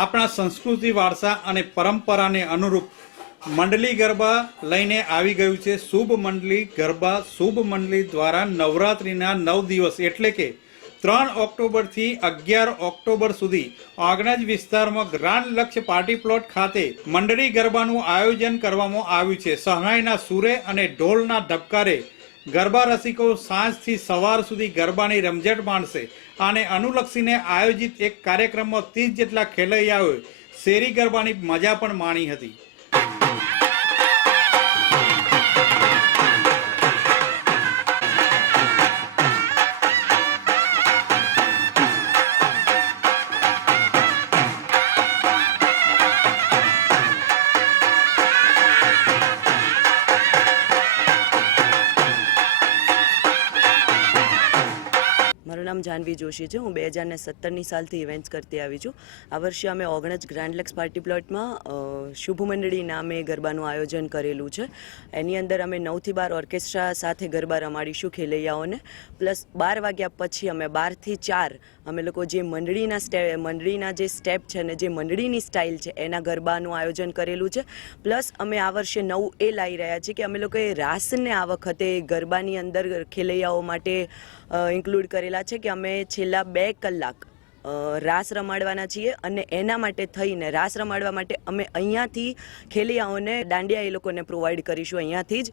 આપણા સંસ્કૃતિ વારસા અને પરંપરાને અનુરૂપ મંડલી ગરબા લઈને આવી ગયું છે. શુભ મંડલી ગરબા શુભ મંડલી દ્વારા નવરાત્રિના નવ દિવસ એટલે કે ત્રણ ઓક્ટોબરથી અગિયાર ઓક્ટોબર સુધી ઓગણજ વિસ્તારમાં ગ્રાન્ડ લક્ષ્ય પાર્ટી પ્લોટ ખાતે મંડળી ગરબાનું આયોજન કરવામાં આવ્યું છે. સહાયના સુરે અને ઢોલના ધબકારે ગરબા રસિકો સાંજથી સવાર સુધી ગરબાની રમઝટ માણશે આને અનુલક્ષીને આયોજિત એક કાર્યક્રમમાં ત્રીસ જેટલા ખેલૈયાઓએ શેરી ગરબાની મજા પણ માણી હતી. નામ જાનવી જોશી છે. હું બે હજારને સત્તરની સાલથી ઇવેન્ટ્સ કરતી આવી છું. આ વર્ષે અમે ઓગણજ ગ્રાન્ડ લેક્સ પાર્ટી પ્લોટમાં શુભ મંડળી નામે ગરબાનું આયોજન કરેલું છે. એની અંદર અમે નવથી બાર ઓર્કેસ્ટ્રા સાથે ગરબા રમાડીશું ખેલૈયાઓને. પ્લસ બાર વાગ્યા પછી અમે બારથી ચાર અમે લોકો જે મંડળીના સ્ટે મંડળીના જે સ્ટેપ છે ને જે મંડળીની સ્ટાઇલ છે, એના ગરબાનું આયોજન કરેલું છે. પ્લસ અમે આ વર્ષે નવું એ લાવી રહ્યા છીએ કે અમે લોકોએ રાસને આ વખતે ગરબાની અંદર ખેલૈયાઓ માટે ઇન્ક્લુડ કરેલા છે કે અમે છેલ્લા બે કલાક રાસ રમાડવાના છીએ અને એના માટે થઈને, રાસ રમાડવા માટે અમે અહીંયાથી ખેલિયાઓને દાંડિયા એ લોકોને પ્રોવાઈડ કરીશું અહીંયાથી જ.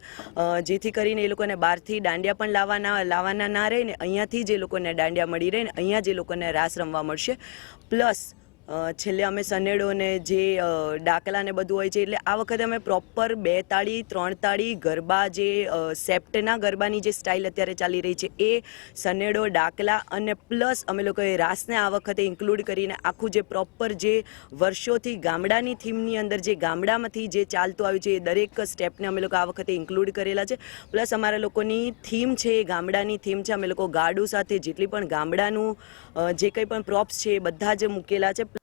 જેથી કરીને એ લોકોને બહારથી દાંડિયા પણ લાવવાના લાવવાના ના રહે ને અહીંયાથી જ એ લોકોને દાંડિયા મળી રહે ને અહીંયા જ લોકોને રાસ રમવા મળશે. પ્લસ છેલ્લે અમે સનેડો ને જે ડાકલા ને બધું હોય છે, એટલે આ વખતે અમે પ્રોપર બે તાળી, ત્રણ તાળી ગરબા જે સેપ્ટના ગરબાની જે સ્ટાઇલ અત્યારે ચાલી રહી છે, એ સનેડો, ડાકલા અને પ્લસ અમે લોકોએ રાસને આ વખતે ઇન્ક્લુડ કરીને આખું જે પ્રોપર જે વર્ષોથી ગામડાની થીમની અંદર જે ગામડામાંથી જે ચાલતું આવ્યું છે, એ દરેક સ્ટેપને અમે લોકો આ વખતે ઇન્ક્લુડ કરેલા છે. પ્લસ અમારા લોકોની થીમ છે, એ ગામડાની થીમ છે, અમે લોકો ગાડું સાથે જેટલી પણ ગામડાનું જે કંઈ પણ પ્રોપ્સ છે, એ બધા જ મૂકેલા છે.